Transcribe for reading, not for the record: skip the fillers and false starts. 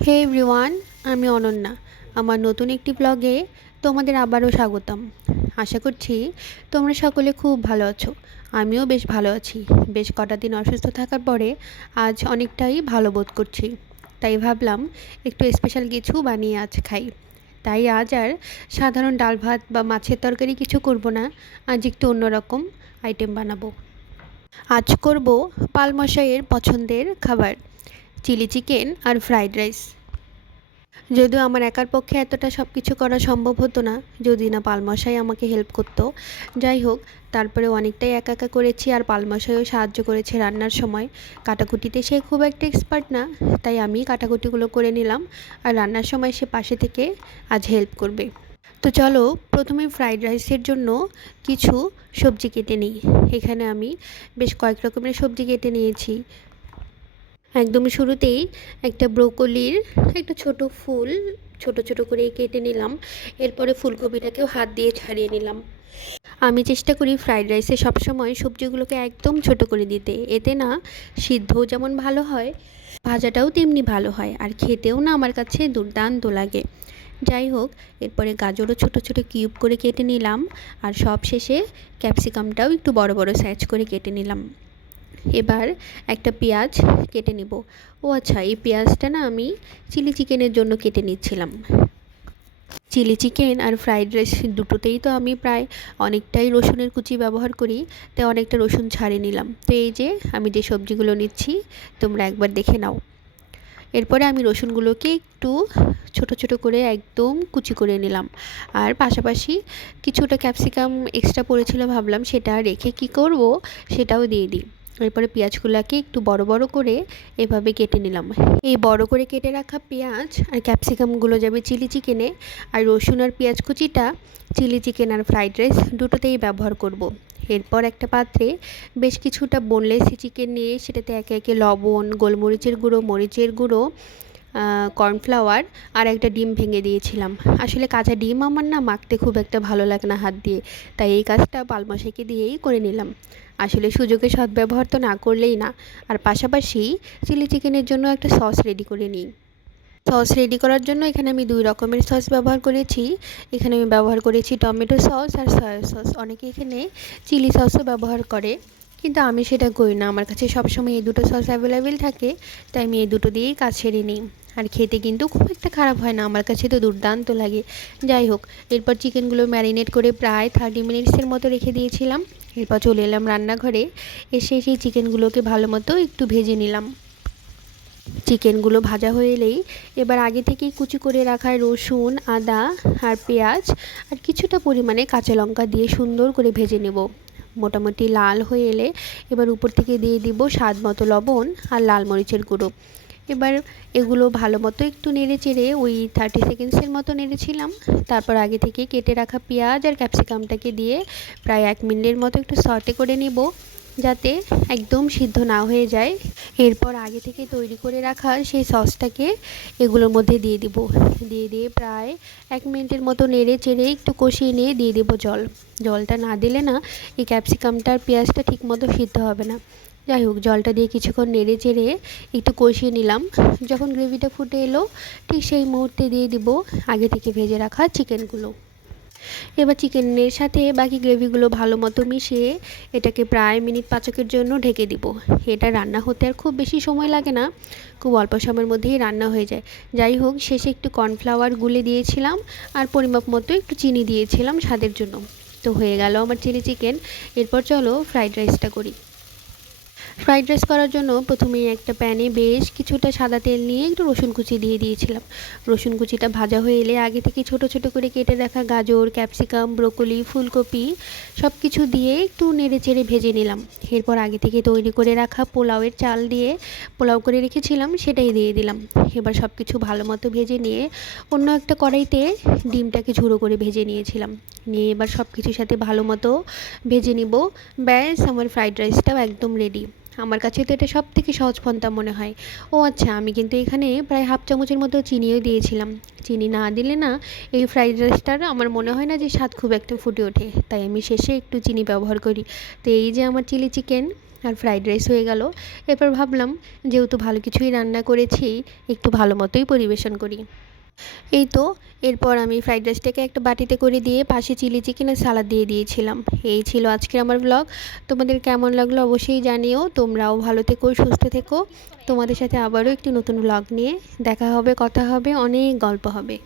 হে everyone, আমি অনন্যা। আমার নতুন একটি ব্লগে তোমাদের আবারও স্বাগতম। আশা করছি তোমরা সকলে খুব ভালো আছো। আমিও বেশ ভালো আছি। বেশ কটা দিন অসুস্থ থাকার পরে আজ অনেকটাই ভালো বোধ করছি। তাই ভাবলাম একটু স্পেশাল কিছু বানিয়ে আজ খাই। তাই আজ আর সাধারণ ডাল ভাত বা মাছের তরকারি কিছু করব না। আজ একটু অন্যরকম আইটেম বানাবো। আজ করব পালমশাইয়ের পছন্দের খাবার, চিলি চিকেন আর ফ্রাইড রাইস। যদিও আমার একার পক্ষে এতটা সব কিছু করা সম্ভব হতো না যদি না পালমশাই আমাকে হেল্প করতো। যাই হোক, তারপরে অনেকটাই একা একা করেছি, আর পালমশাইও সাহায্য করেছে রান্নার সময়। কাটাকুটিতে সে খুব একটা এক্সপার্ট না, তাই আমি কাটাকুটিগুলো করে নিলাম, আর রান্নার সময় সে পাশে থেকে আজ হেল্প করবে। তো চলো প্রথমে ফ্রাইড রাইসের জন্য কিছু সবজি কেটে নিই। এখানে আমি বেশ কয়েক রকমের সবজি কেটে নিয়েছি। একদম শুরুতেই একটা ব্রোকলির একটা ছোট ফুল ছোট ছোট করে কেটে নিলাম। এরপরে ফুলকপিটাকেও হাত দিয়ে ছাড়িয়ে নিলাম। আমি চেষ্টা করি ফ্রাইড রাইসে সবসময় সবজিগুলোকে একদম ছোট করে দিতে, এতে না সিদ্ধও যেমন ভালো হয়, ভাজাটাও তেমনি ভালো হয়, আর খেতেও না আমার কাছে দুর্দান্ত লাগে। যাই হোক, এরপরে গাজরও ছোট ছোট কিউব করে কেটে নিলাম, আর সব শেষে ক্যাপসিকামটাও একটু বড় বড় সাইজ করে কেটে নিলাম। এবার একটা পেঁয়াজ কেটে নেব। ও আচ্ছা, এই পেঁয়াজটা না আমি চিলি চিকেনের জন্য কেটে নিচ্ছিলাম। চিলি চিকেন আর ফ্রাইড রাইস দুটোতেই তো আমি প্রায় অনেকটাই রসুনের কুচি ব্যবহার করি, তাই অনেকটা রসুন ছাড়িয়ে নিলাম। তো এই যে আমি যে সবজিগুলো নিচ্ছি তোমরা একবার দেখে নাও। এরপরে আমি রসুনগুলোকে একটু ছোট ছোট করে একদম কুচি করে নিলাম, আর পাশাপাশি কিছুটা ক্যাপসিকাম এক্সট্রা পড়েছিল, ভাবলাম সেটা রেখে কি করব, সেটাও দিয়ে দিই। এরপরে পেঁয়াজগুলোকে একটু বড় বড় করে এভাবে কেটে নিলাম। এই বড় করে কেটে রাখা পেঁয়াজ আর ক্যাপসিকামগুলো যাবে চিলি চিকেনে, আর রসুন আর পেঁয়াজ কুচিটা চিলি চিকেন আর ফ্রাইড রাইস দুটোতেই ব্যবহার করব। এরপর একটা পাত্রে বেশ কিছুটা বোনলেস চিকেন নিয়ে সেটাতে একে একে লবণ, গোলমরিচের গুঁড়ো, মরিচের গুঁড়ো, কর্নফ্লাওয়ার আর একটা ডিম ভেঙে দিয়েছিলাম। আসলে কাঁচা ডিম আমার না মাখতে খুব একটা ভালো লাগে না হাত দিয়ে, তাই এই কাজটা পালমশাইকে দিয়েই করে নিলাম। আসলে সুযোগের সদ্ব্যবহার তো না করলেই না। আর পাশাপাশি চিলি চিকেনের জন্য একটা সস রেডি করে নিই। সস রেডি করার জন্য এখানে আমি 2 রকমের সস ব্যবহার করেছি। এখানে আমি ব্যবহার করেছি টমেটো সস আর সয়া সস। অনেকে এখানে চিলি সসও ব্যবহার করে, কিন্তু আমি সেটা করি না। আমার কাছে সবসময় এই দুটো সস অ্যাভেলেবেল থাকে, তাই আমি এই দুটো দিয়েই কাজ সেরে নিই। আর খেতে কিন্তু খুব একটা খারাপ হয় না, আমার কাছে তো দুর্দান্ত লাগে। যাই হোক, এরপর চিকেনগুলো ম্যারিনেট করে প্রায় 30 মিনিটসের মতো রেখে দিয়েছিলাম। এরপর চলে এলাম রান্নাঘরে। এসে সেই চিকেনগুলোকে ভালো মতো একটু ভেজে নিলাম। চিকেনগুলো ভাজা হয়ে এলেই এবার আগে থেকেই কুচি করে রাখা রসুন, আদা আর পেঁয়াজ আর কিছুটা পরিমাণে কাঁচা লঙ্কা দিয়ে সুন্দর করে ভেজে নেব। মোটামুটি লাল হয়ে এলে এবার উপর থেকে দিয়ে দিব স্বাদ মতো লবণ আর লাল মরিচের গুঁড়ো। এবার এগুলো ভালো মতো একটু নেড়ে চেড়ে ওই 30 সেকেন্ডসের মতো নেড়েছিলাম। তারপর আগে থেকে কেটে রাখা পেঁয়াজ আর ক্যাপসিকামটাকে দিয়ে প্রায় 1 মিনিটের মতো একটু সটে করে নেব, যাতে একদম সিদ্ধ না হয়ে যায়। এরপর আগে থেকে তৈরি করে রাখা সেই সসটাকে এগুলোর মধ্যে দিয়ে দিব। দিয়ে প্রায় 1 মিনিটের মতো নেড়ে চেড়ে একটু কষিয়ে নিয়ে দিয়ে দেবো জল। জলটা না দিলে না এই ক্যাপসিকামটা আর পেঁয়াজটা ঠিক মতো সিদ্ধ হবে না। যাই হোক, জলটা দিয়ে কিছুক্ষণ নেড়ে চেড়ে একটু কষিয়ে নিলাম। যখন গ্রেভিটা ফুটে এলো ঠিক সেই মুহূর্তে দিয়ে দিব আগে থেকে ভেজে রাখা চিকেনগুলো। এবার চিকেনের সাথে বাকি গ্রেভিগুলো ভালো মতো মিশিয়ে এটাকে প্রায় মিনিট 5 জন্য ঢেকে দিব। এটা রান্না হতে আর খুব বেশি সময় লাগে না, খুব অল্প সময়ের মধ্যেই রান্না হয়ে যায়। যাই হোক, শেষে একটু কর্নফ্লাওয়ার গুলে দিয়েছিলাম, আর পরিমাপ মতো একটু চিনি দিয়েছিলাম স্বাদের জন্য। তো হয়ে গেল আমার চিলি চিকেন। এরপর চলো ফ্রাইড রাইসটা করি। ফ্রাইড রাইস করার জন্য প্রথমেই একটা প্যানে বেশ কিছুটা সাদা তেল নিয়ে একটু রসুন কুচি দিয়ে দিয়েছিলাম। রসুন কুচিটা ভাজা হয়ে এলে আগে থেকে ছোট ছোট করে কেটে রাখা গাজর, ক্যাপসিকাম, ব্রোকলি, ফুলকপি সব কিছু দিয়ে একটু নেড়ে চেড়ে ভেজে নিলাম। এরপর আগে থেকে তৈরি করে রাখা পোলাওয়ের চাল দিয়ে পোলাও করে রেখেছিলাম সেটাই দিয়ে দিলাম। এবার সব কিছু ভালো মতো ভেজে নিয়ে অন্য একটা কড়াইতে ডিমটাকে ঝুড়ো করে ভেজে নিয়েছিলাম। নিয়ে এবার সব কিছুর সাথে ভালো মতো ভেজে নিব। ব্যাস, আমার ফ্রাইড রাইসটাও একদম রেডি। আমার কাছে তো এটা সবথেকে সহজ পন্থা মনে হয়। ও আচ্ছা, আমি কিন্তু এখানে প্রায় হাফ চামচের মতো চিনিও দিয়েছিলাম। চিনি না দিলে না এই ফ্রাইড রাইসটার আমার মনে হয় না যে স্বাদ খুব একটা ফুটে ওঠে, তাই আমি শেষে একটু চিনি ব্যবহার করি। তো এই যে আমার চিলি চিকেন আর ফ্রাইড রাইস হয়ে গেল। এরপর ভাবলাম যেহেতু ভালো কিছুই রান্না করেছি, একটু ভালো মতোই পরিবেশন করি। এই তো এরপর আমি ফ্রাইড রাইসটাকে একটা বাটিতে করে দিয়ে পাশে চিলি চিকেন আর সালাদ দিয়ে দিয়েছিলাম। এই ছিল আজকের আমার ব্লগ। তোমাদের কেমন লাগলো অবশ্যই জানিও। তোমরাও ভালো থেকো, সুস্থ থেকো। তোমাদের সাথে আবারও একটি নতুন ব্লগ নিয়ে দেখা হবে, কথা হবে, অনেক গল্প হবে।